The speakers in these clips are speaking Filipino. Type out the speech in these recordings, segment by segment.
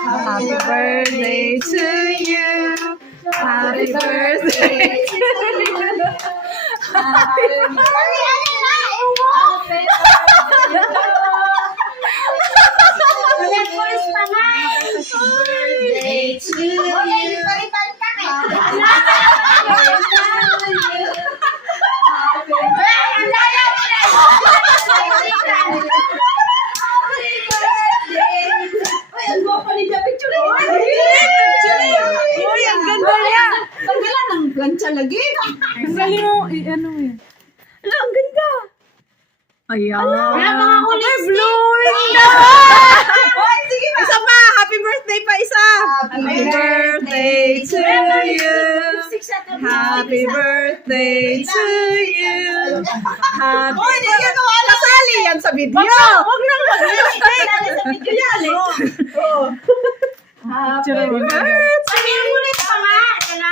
Happy birthday to you. Happy birthday to you. Birthday to you. Uy, ang ganda niya. Tanggalan ng plancha lagi. Ang galing mo. Ano mo yan? Ala, ang ganda. Ayan. Wala mga kulis. Ay, blowing na. Isa pa. Happy birthday pa isa. Happy birthday to you. Happy birthday to you. Happy birthday. Kasali yan sa video. Huwag nang mag-birthday. Sa video yan eh. Happy birthday.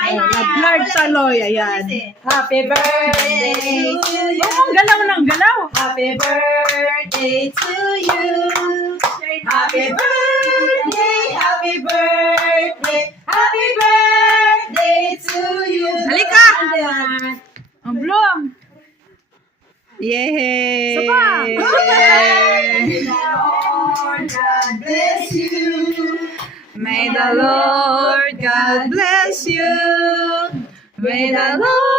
Nag-vlog sa Loy. Ayan. Happy birthday to you. Galaw ng galaw. Happy birthday to you. Happy birthday, happy birthday, happy birthday to you. Halika! Ang bloom. Yay! May the Lord God bless you. May the Lord God bless you. May the Lord